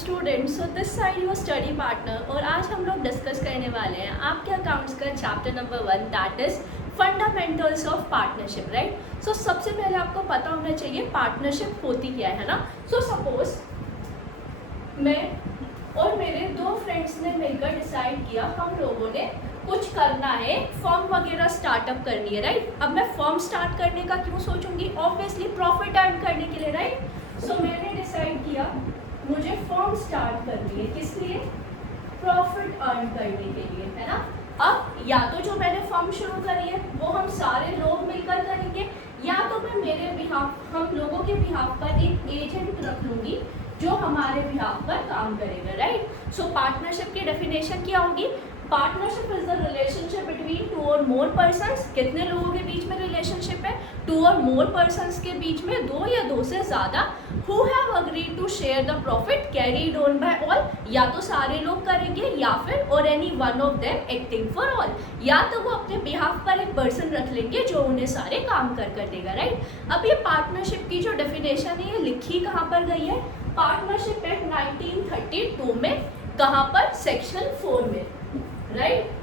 Student, so this side your study partner और आज हम लोग डिस्कस करने वाले हैं आपके अकाउंट्स का chapter number 1 that is fundamentals of partnership, right. So सबसे पहले आपको पता होना चाहिए पार्टनरशिप होती क्या है ना। सो सपोज मैं और मेरे दो फ्रेंड्स ने मिलकर डिसाइड किया हम लोगों ने कुछ करना है, फॉर्म वगैरह स्टार्टअप करनी है, राइट। अब मैं फॉर्म स्टार्ट करने का क्यों सोचूंगी, ऑब्वियसली प्रॉफिट अर्न करने के लिए, राइट। सो मैंने डिसाइड किया मुझे फॉर्म स्टार्ट करनी है, किस लिए, प्रॉफिट अर्न करने के लिए, है ना। अब या तो जो मैंने फॉर्म शुरू करी है वो हम सारे लोग मिलकर करेंगे, या तो मैं मेरे बिहाफ हम लोगों के बिहाफ पर एक एजेंट रख लूंगी जो हमारे बिहाफ पर काम करेगा, राइट। सो पार्टनरशिप की डेफिनेशन क्या होगी, partnership is the relationship between two और मोर पर्सन्स। कितने लोगों के बीच में रिलेशनशिप है, टू और मोर पर्सन्स के बीच में, दो या दो से ज्यादा, who have agreed to share the profit carried on by all. या तो सारे लोग करेंगे या फिर और any one of them acting for all, या तो वो अपने बिहाफ पर एक पर्सन रख लेंगे जो उन्हें सारे काम कर देगा, राइट। अब ये पार्टनरशिप की जो डेफिनेशन है ये लिखी कहाँ पर गई है, पार्टनरशिप एक्ट 1932 में, कहाँ पर, सेक्शन 4 में, right.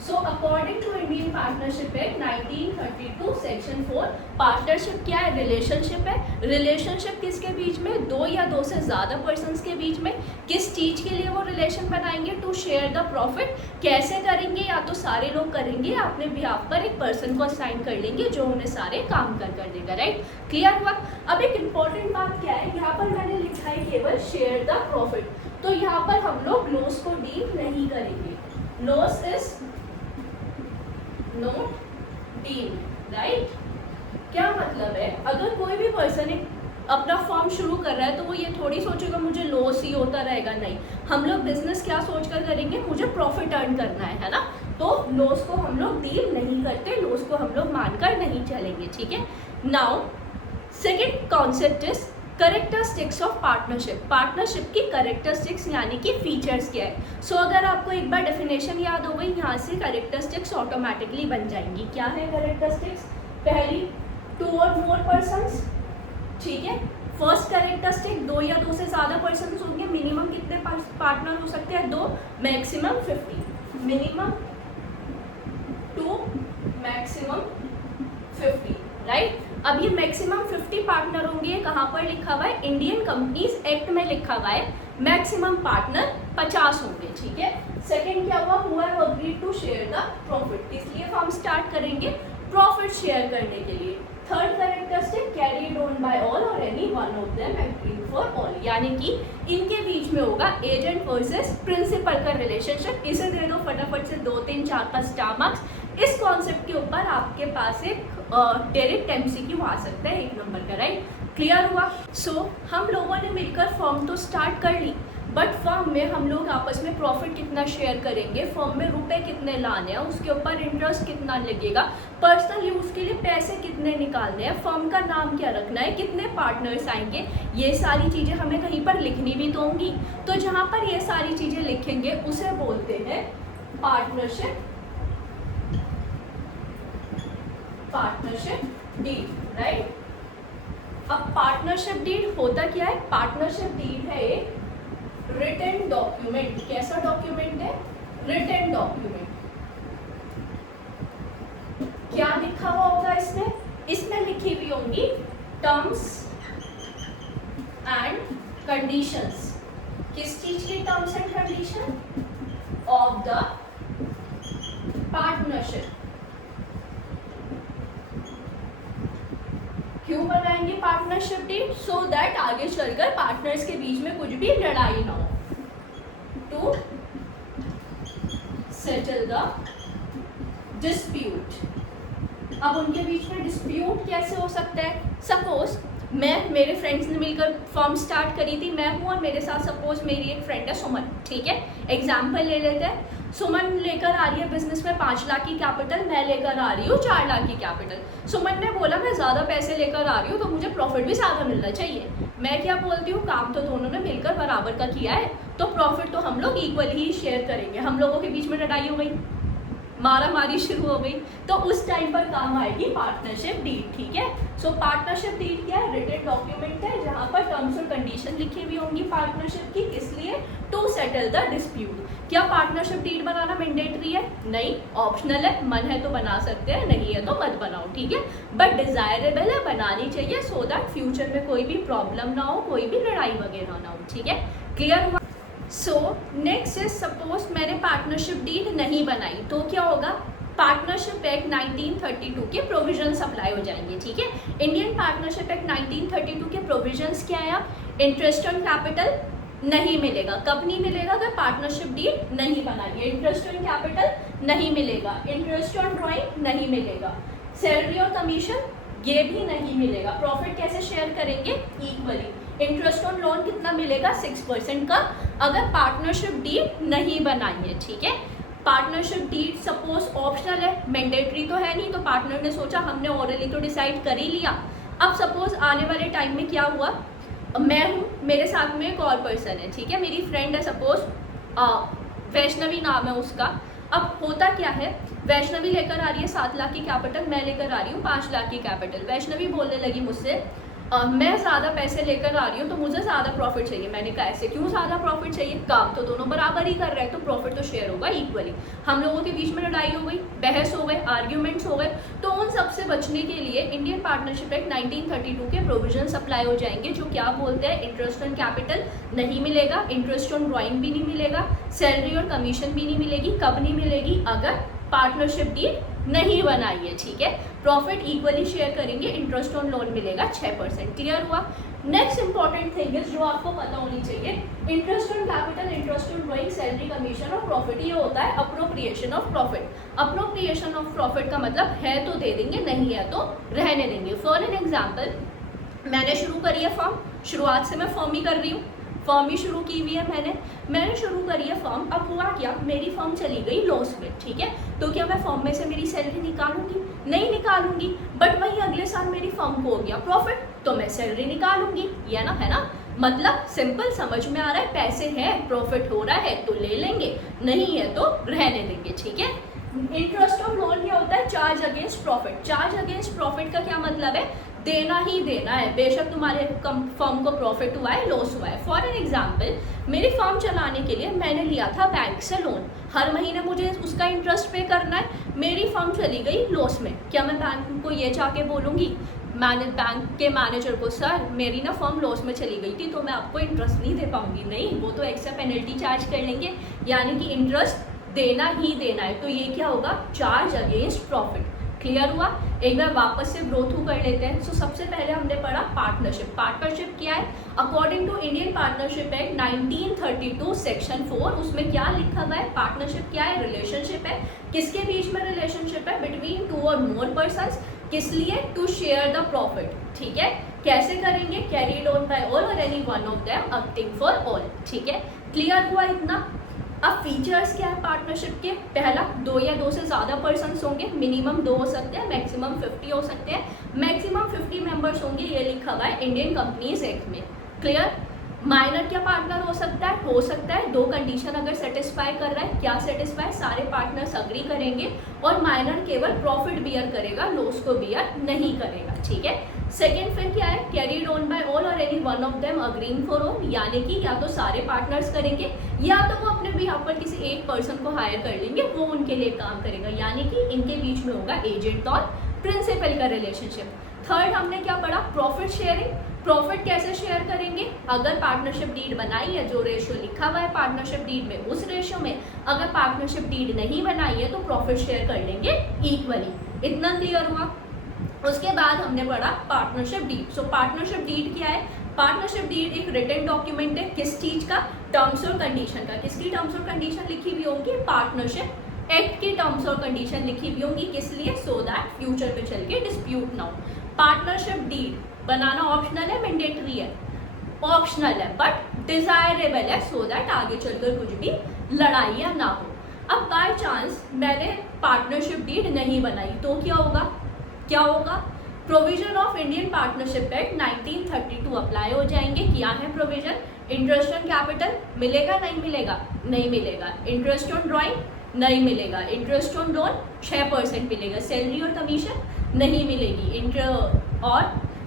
So according to Indian partnership act 1932 section 4, partnership क्या है, रिलेशनशिप है। रिलेशनशिप किसके बीच में, दो या दो से ज्यादा पर्सन्स के बीच में। किस चीज के लिए वो रिलेशन बनाएंगे, टू शेयर द प्रॉफिट। कैसे करेंगे, या तो सारे लोग करेंगे या अपने बिहाफ पर एक पर्सन को असाइन कर लेंगे जो उन्हें सारे काम कर देगा, राइट। क्लियर हुआ। अब एक इंपॉर्टेंट बात क्या है, यहाँ पर मैंने लिखा है केवल शेयर द प्रॉफिट, तो यहाँ पर हम लोग लॉस को डील नहीं करेंगे, loss is not deal, right. क्या मतलब है, अगर कोई भी पर्सन अपना फॉर्म शुरू कर रहा है तो वो ये थोड़ी सोचेगा मुझे लॉस ही होता रहेगा, नहीं। हम लोग बिजनेस क्या सोचकर करेंगे, मुझे प्रॉफिट अर्न करना है ना। तो लॉस को हम लोग डील नहीं करते, लॉस को हम लोग मानकर नहीं चलेंगे, ठीक है। Now second concept is characteristics of partnership. Partnership की कैरेक्टरिस्टिक्स यानी कि फीचर्स क्या है। सो अगर आपको एक बार डेफिनेशन याद हो गई, यहाँ से कैरेक्टरिस्टिक्स ऑटोमेटिकली बन जाएंगी। क्या है कैरेक्टरिस्टिक्स, पहली, टू और मोर पर्सन्स, ठीक है। फर्स्ट कैरेक्टरिस्टिक, दो या दो से ज्यादा पर्सन्स होंगे। मिनिमम कितने पार्टनर हो सकते हैं, दो, मैक्सिमम 50, मिनिमम 2, मैक्सिमम 50, राइट। अब ये मैक्सिमम 50 पार्टनर होंगे, कहाँ पर लिखा हुआ है, इंडियन कंपनीज एक्ट में लिखा हुआ है मैक्सिमम पार्टनर 50 होंगे, ठीक है। सेकंड क्या हुआ, who have agreed to share the profit, इसलिए हम स्टार्ट करेंगे प्रॉफिट शेयर करने के लिए। Third characteristic, carried on by all और any one of them agreed for all, यानी कि इनके बीच में होगा एजेंट वर्सेस प्रिंसिपल का रिलेशनशिप। इसे दे दो फटाफट से 2, 3, 4, 5 स्टार मार्क्स। इस कॉन्सेप्ट के ऊपर आपके पास एक डायरेक्ट एमसीक्यू आ सकता है 1 नंबर का, राइट। क्लियर हुआ। सो हम लोगों ने मिलकर फॉर्म तो स्टार्ट कर ली, बट फर्म में हम लोग आपस में प्रॉफिट कितना शेयर करेंगे, फर्म में रुपए कितने लाने हैं, उसके ऊपर इंटरेस्ट कितना लगेगा, पर्सनल यूज के लिए पैसे कितने निकालने हैं, फर्म का नाम क्या रखना है, कितने पार्टनर्स आएंगे, ये सारी चीजें हमें कहीं पर लिखनी भी तो होंगी। तो जहां पर ये सारी चीजें लिखेंगे उसे बोलते हैं पार्टनरशिप डीड, राइट। अब पार्टनरशिप डीड होता क्या है, पार्टनरशिप डीड है एक रिटन डॉक्यूमेंट। कैसा डॉक्यूमेंट है, रिटन डॉक्यूमेंट। क्या लिखा हुआ होगा इसमें, इसमें लिखी हुई होंगी टर्म्स एंड कंडीशंस। किस चीज की terms and condition, of the partnership. क्यों बनाएंगे पार्टनरशिप डीड, सो दैट आगे चलकर पार्टनर्स के बीच में कुछ भी लड़ाई ना हो, टू सेटल द डिस्प्यूट। अब उनके बीच में डिस्प्यूट कैसे हो सकता है, सपोज मैं, मेरे फ्रेंड्स ने मिलकर फॉर्म स्टार्ट करी थी, मैं हूँ और मेरे साथ सपोज मेरी एक फ्रेंड है सुमन, ठीक है। एग्जाम्पल ले लेते हैं, सुमन लेकर आ रही है बिजनेस में 5 लाख की कैपिटल, मैं लेकर आ रही हूँ 4 लाख की कैपिटल। सुमन ने बोला मैं ज़्यादा पैसे लेकर आ रही हूँ तो मुझे प्रॉफिट भी ज़्यादा मिलना चाहिए। मैं क्या बोलती हूँ, काम तो दोनों ने मिलकर बराबर का किया है तो प्रॉफिट तो हम लोग इक्वली ही शेयर करेंगे। हम लोगों के बीच में लड़ाई हो गई, मारा मारी शुरू हो गई, तो उस टाइम पर काम आएगी पार्टनरशिप डीड। ठीक है, सो पार्टनरशिप डीड क्या है? रिटन डॉक्यूमेंट है जहाँ पर टर्म्स और कंडीशन लिखी हुई होंगी पार्टनरशिप की, इसलिए टू सेटल द डिस्प्यूट। क्या पार्टनरशिप डीड बनाना मैंडेटरी है? नहीं, ऑप्शनल है, मन है तो बना सकते हैं, नहीं है तो मत बनाओ। ठीक है, बट डिजायरेबल है, बनानी चाहिए सो दैट फ्यूचर में कोई भी प्रॉब्लम ना हो, कोई भी लड़ाई वगैरह ना हो। ठीक है, क्लियर हुआ? सो नेक्स्ट इज सपोज मैंने पार्टनरशिप डीड नहीं बनाई तो क्या होगा? पार्टनरशिप एक्ट 1932 के प्रोविजंस अप्लाई हो जाएंगे। ठीक है, इंडियन पार्टनरशिप एक्ट 1932 के प्रोविजंस क्या है? इंटरेस्ट ऑन कैपिटल नहीं मिलेगा। कब नहीं मिलेगा? अगर पार्टनरशिप डीड नहीं बनाई है। इंटरेस्ट ऑन कैपिटल नहीं मिलेगा, इंटरेस्ट ऑन ड्रॉइंग नहीं मिलेगा, सैलरी और कमीशन ये भी नहीं मिलेगा। प्रॉफिट कैसे शेयर करेंगे? इक्वली। इंटरेस्ट ऑन लोन कितना मिलेगा? 6% का, अगर पार्टनरशिप डीड नहीं बनाई है। ठीक है, पार्टनरशिप डीड सपोज ऑप्शनल है, मैंडेटरी तो है नहीं, तो पार्टनर ने सोचा हमने ओरली तो डिसाइड कर ही लिया। अब सपोज आने वाले टाइम में क्या हुआ, मैं हूँ, मेरे साथ में एक और पर्सन है। ठीक है, मेरी फ्रेंड है सपोज वैष्णवी नाम है उसका। अब होता क्या है, वैष्णवी लेकर आ रही है 7 लाख की कैपिटल, मैं लेकर आ रही हूँ 5 लाख की कैपिटल। वैष्णवी बोलने लगी मुझसे मैं ज़्यादा पैसे लेकर आ रही हूँ तो मुझे ज़्यादा प्रॉफिट चाहिए। मैंने कहा ऐसे क्यों ज़्यादा प्रॉफिट चाहिए? काम तो दोनों बराबर ही कर रहे हैं, तो प्रॉफिट तो शेयर होगा इक्वली। हम लोगों के बीच में लड़ाई हो गई, बहस हो गए, आर्ग्यूमेंट्स हो गए, तो उन सबसे बचने के लिए इंडियन पार्टनरशिप एक्ट 1932 के प्रोविजंस अप्लाई हो जाएंगे, जो क्या बोलते हैं? इंटरेस्ट ऑन कैपिटल नहीं मिलेगा, इंटरेस्ट ऑन ड्रॉइंग भी नहीं मिलेगा, सैलरी और कमीशन भी नहीं मिलेगी। कब नहीं मिलेगी? अगर पार्टनरशिप डीड नहीं बनाई है। ठीक है, प्रॉफिट इक्वली शेयर करेंगे, इंटरेस्ट ऑन लोन मिलेगा 6%। क्लियर हुआ? नेक्स्ट इंपॉर्टेंट थिंग इज जो आपको पता होनी चाहिए, interest on capital, interest on drawing, salary, commission और प्रॉफिट, ये होता है appropriation of profit. Appropriation of profit का मतलब है तो दे देंगे, नहीं है तो रहने देंगे। फॉर एन एग्जाम्पल, मैंने शुरू करी है फॉर्म, शुरुआत से मैं फॉर्म ही कर रही हूँ, फॉर्म ही शुरू की हुई है मैंने शुरू करी है फॉर्म। अब हुआ क्या, मेरी फॉर्म चली गई लॉस में। ठीक है, तो क्या मैं फॉर्म में से मेरी सैलरी निकालूंगी? नहीं निकालूंगी, बट वहीं अगले साल मेरी फॉर्म को हो गया प्रॉफिट, तो मैं सैलरी निकालूंगी, ये ना, है ना? मतलब सिंपल, समझ में आ रहा है? पैसे हैं, प्रॉफिट हो रहा है तो ले लेंगे, नहीं है तो रहने देंगे। ठीक है, इंटरेस्ट ऑफ लोन क्या होता है? Charge against profit. Charge against profit का क्या मतलब है? देना ही देना है, बेशक तुम्हारे फर्म को प्रॉफिट हुआ है, लॉस हुआ है। फॉर एन एग्जाम्पल, मेरी फर्म चलाने के लिए मैंने लिया था बैंक से लोन, हर महीने मुझे उसका इंटरेस्ट पे करना है, मेरी फर्म चली गई लॉस में। क्या मैं बैंक को ये जाके बोलूँगी, बैंक के मैनेजर को, सर मेरी ना फर्म लॉस में चली गई थी तो मैं आपको इंटरेस्ट नहीं दे पाऊंगी? नहीं, वो तो एक्स्ट्रा पेनल्टी चार्ज कर लेंगे, यानी कि इंटरेस्ट देना ही देना है। तो ये क्या होगा? Charge against profit. क्लियर हुआ? एक बार वापस से ग्रो थ्रू कर लेते हैं। सो सबसे पहले हमने पढ़ा पार्टनरशिप। पार्टनरशिप क्या है? According to Indian partnership act 1932 section 4, उसमें क्या लिखा हुआ है? पार्टनरशिप क्या है? रिलेशनशिप है। किसके बीच में रिलेशनशिप है? बिटवीन 2 और मोर पर्सन्स। किस लिए? To share the profit. ठीक है, कैसे करेंगे? कैरीड ऑन बाय ऑल और any one of them acting for all. ठीक है, क्लियर हुआ इतना? अब फीचर्स क्या है पार्टनरशिप के? पहला, 2 या 2 से ज़्यादा पर्सन्स होंगे, मिनिमम 2 हो सकते हैं, मैक्सिमम 50 हो सकते हैं, मैक्सिमम 50 मेंबर्स होंगे, ये लिखा हुआ है इंडियन कंपनीज एक्ट में। क्लियर? माइनर क्या पार्टनर हो सकता है? हो सकता है 2 कंडीशन अगर सेटिस्फाई कर रहा है। क्या सेटिस्फाई? सारे पार्टनर्स अग्री करेंगे और माइनर केवल प्रॉफिट बियर करेगा, लॉस को बियर नहीं करेगा। ठीक है, सेकेंड फिर क्या है? कैरीड ऑन बाय ऑल और any one of them agreeing for all, यानी कि या तो सारे पार्टनर्स करेंगे या तो वो अपने बिहाफ पर किसी एक पर्सन को हायर कर लेंगे, वो उनके लिए काम करेगा, यानी कि इनके बीच में होगा एजेंट और प्रिंसिपल का रिलेशनशिप। थर्ड हमने क्या पढ़ा? Profit sharing. प्रॉफिट कैसे शेयर करेंगे? अगर पार्टनरशिप डीड बनाई है, जो रेशियो लिखा हुआ है पार्टनरशिप डीड में, उस रेशियो में। अगर पार्टनरशिप डीड नहीं बनाई है तो प्रॉफिट शेयर कर लेंगे इक्वली। इतना क्लियर हुआ? उसके बाद हमने पढ़ा partnership deed. So partnership deed क्या है? पार्टनरशिप डीड एक रिटन डॉक्यूमेंट है, किस चीज का? टर्म्स और कंडीशन का। किसकी टर्म्स और कंडीशन लिखी हुई होंगी? पार्टनरशिप एक्ट की टर्म्स और कंडीशन लिखी हुई होंगी। किस लिए? सो दैट फ्यूचर में चल के डिस्प्यूट ना हो। पार्टनरशिप डीड बनाना ऑप्शनल है, मैंडेटरी है? ऑप्शनल है, बट डिजायरेबल है, सो दैट आगे चलकर कुछ भी लड़ाइयाँ ना हो। अब बाय चांस मैंने पार्टनरशिप डीड नहीं बनाई तो क्या होगा? क्या होगा? Provision of Indian partnership act 1932 apply हो जाएंगे। क्या है प्रोविजन? इंटरेस्ट ऑन कैपिटल मिलेगा? नहीं मिलेगा? नहीं मिलेगा। इंटरेस्ट ऑन ड्रॉइंग नहीं मिलेगा। इंटरेस्ट ऑन लोन 6% मिलेगा। सैलरी और कमीशन नहीं मिलेगी। और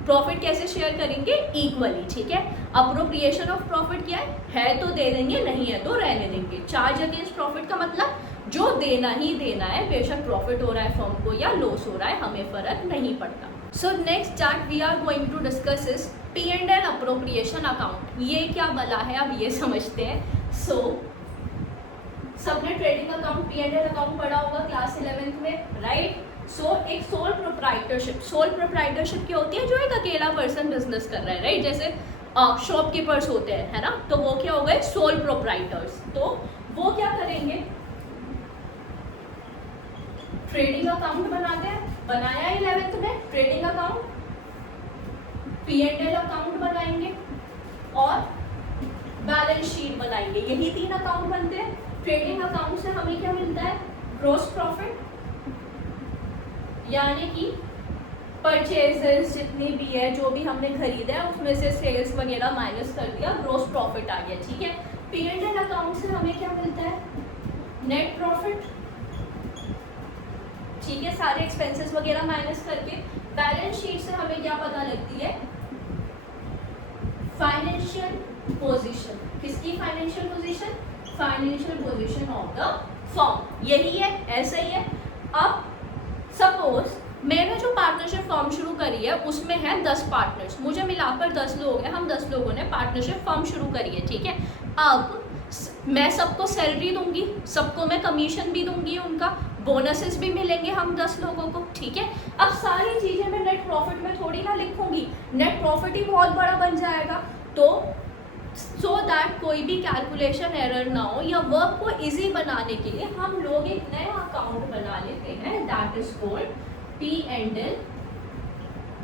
प्रॉफिट कैसे शेयर करेंगे? इक्वली, ठीक है। अप्रोप्रिएशन ऑफ प्रॉफिट क्या है तो दे देंगे, नहीं है तो रहने देंगे। चार्ज अगेंस्ट प्रॉफिट का मतलब जो देना ही देना है, बेशक प्रॉफिट हो रहा है फर्म को या लॉस हो रहा है, हमें फर्क नहीं पड़ता। So next chart we are going to discuss is P&L appropriation account. ये क्या बला है, अब ये समझते हैं। सो सबने ट्रेडिंग अकाउंट P&L अकाउंट पढ़ा होगा क्लास 11th में, राइट। सो एक सोल प्रोप्राइटरशिप क्या होती है? जो एक अकेला पर्सन बिजनेस कर रहा है, राइट। जैसे शॉपकीपर्स होते हैं, है ना, तो वो क्या हो गए? Sole proprietors. तो वो क्या करेंगे? ट्रेडिंग अकाउंट बनाते हैं, बनाया 11th में ट्रेडिंग अकाउंट, P&L अकाउंट बनाएंगे और बैलेंस शीट बनाएंगे। यही 3 अकाउंट बनते हैं। ट्रेडिंग अकाउंट से हमें क्या मिलता है? ग्रॉस प्रॉफिट, यानी कि परचेजेस जितनी भी है, जो भी हमने खरीदा है उसमें से सेल्स वगैरह माइनस कर दिया, ग्रॉस प्रॉफिट आ गया, ठीक है। P&L अकाउंट से हमें क्या मिलता है? नेट प्रॉफिट, ठीक है, सारे एक्सपेंसेस वगैरह माइनस करके। बैलेंस शीट से हमें क्या पता लगती है? Financial position. किसकी financial position? Financial position of the firm. यही है, ऐसा ही है। अब सपोज मैंने जो पार्टनरशिप फर्म शुरू करी है उसमें है 10 पार्टनर्स, मुझे मिलाकर 10 लोग हैं, हम 10 लोगों ने पार्टनरशिप फर्म शुरू करी है, ठीक है। अब मैं सबको सैलरी दूंगी, सबको मैं कमीशन भी दूंगी, उनका बोनसेस भी मिलेंगे हम 10 लोगों को, ठीक है। अब सारी चीज़ें मैं नेट प्रॉफिट में थोड़ी ना लिखूंगी, नेट प्रॉफिट ही बहुत बड़ा बन जाएगा। तो सो दैट कोई भी कैलकुलेशन एरर ना हो या वर्क को इजी बनाने के लिए हम लोग एक नया अकाउंट बना लेते हैं, that is called P&L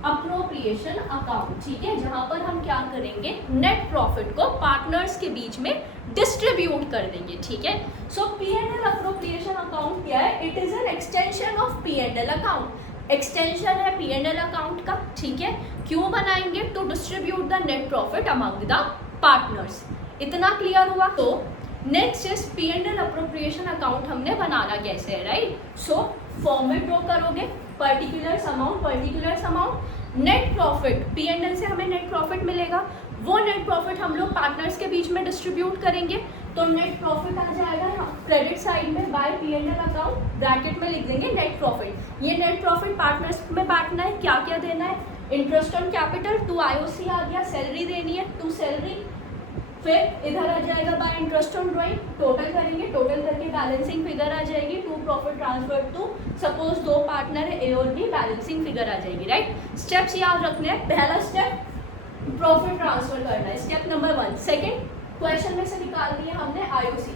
appropriation account, ठीक है। जहां पर हम क्या करेंगे? नेट प्रॉफिट को पार्टनर्स के बीच में डिस्ट्रीब्यूट कर देंगे, ठीक है। सो P&L अप्रोप्रिएशन अकाउंट क्या है? It is an extension of P&L account. Extension है P&L अकाउंट का, ठीक है। क्यों बनाएंगे? To distribute the net profit among the partners. इतना क्लियर हुआ? तो next is P&L appropriation account हमने बनाना कैसे है, राइट। सो फॉर्मेट ड्रॉ करोगे, particulars amount, net profit. P&L से हमें नेट प्रॉफिट मिलेगा, वो नेट प्रॉफिट हम लोग पार्टनर्स के बीच में डिस्ट्रीब्यूट करेंगे। तो नेट प्रॉफिट आ जाएगा क्रेडिट साइड में बाय P&L अकाउंट, ब्रैकेट में लिख देंगे नेट प्रॉफिट। ये नेट प्रॉफिट पार्टनर्स में बांटना है। क्या क्या देना है? Interest on capital, to IOC आ गया, सैलरी देनी है, टू सैलरी। फिर इधर आ जाएगा by interest on drawing, total करेंगे, टोटल करके बैलेंसिंग फिगर आ जाएगी, to profit transfer to suppose 2 partner है A और B, बैलेंसिंग फिगर आ जाएगी, राइट। स्टेप्स याद रखने हैं। पहला स्टेप प्रॉफिट ट्रांसफर करना है, स्टेप नंबर 1। सेकेंड, क्वेश्चन में से निकाल दिया हमने IOC।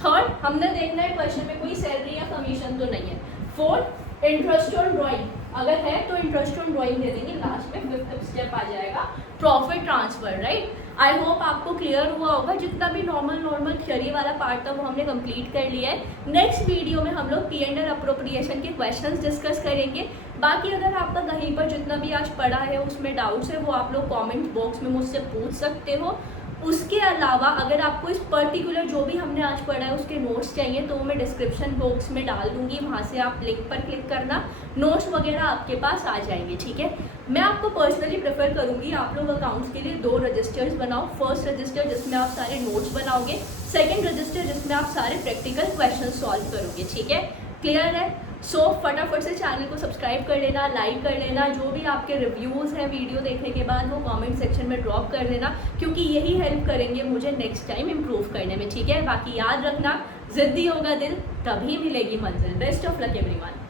थर्ड, हमने देखना है क्वेश्चन में कोई सैलरी या कमीशन तो नहीं है। फोर्थ, इंटरेस्ट ऑन ड्रॉइंग, अगर है तो इंटरेस्ट ऑन ड्रॉइंग दे देंगे। लास्ट में 5th स्टेप आ जाएगा profit transfer, right. I hope आपको क्लियर हुआ होगा। जितना भी नॉर्मल थियोरी वाला पार्ट था वो हमने कंप्लीट कर लिया है। नेक्स्ट वीडियो में हम लोग P&L अप्रोप्रिएशन के क्वेश्चंस डिस्कस करेंगे। बाकी अगर आपका कहीं पर जितना भी आज पढ़ा है उसमें डाउट्स है वो आप लोग कमेंट बॉक्स में मुझसे पूछ सकते हो। उसके अलावा अगर आपको इस पर्टिकुलर जो भी हमने आज पढ़ा है उसके नोट्स चाहिए तो मैं डिस्क्रिप्शन बॉक्स में डाल दूंगी, वहाँ से आप लिंक पर क्लिक करना, नोट्स वगैरह आपके पास आ जाएंगे, ठीक है। मैं आपको पर्सनली प्रेफर करूँगी आप लोग अकाउंट्स के लिए 2 रजिस्टर्स बनाओ। फर्स्ट रजिस्टर जिसमें आप सारे नोट्स बनाओगे, सेकेंड रजिस्टर जिसमें आप सारे प्रैक्टिकल क्वेश्चन सॉल्व करोगे, ठीक है। क्लियर है? सो फटाफट से चैनल को सब्सक्राइब कर लेना, लाइक कर लेना। जो भी आपके रिव्यूज़ हैं वीडियो देखने के बाद वो कमेंट सेक्शन में ड्रॉप कर देना, क्योंकि यही हेल्प करेंगे मुझे नेक्स्ट टाइम इम्प्रूव करने में, ठीक है। बाकी याद रखना, जिद्दी होगा दिल तभी मिलेगी मंजिल। Best of luck everyone.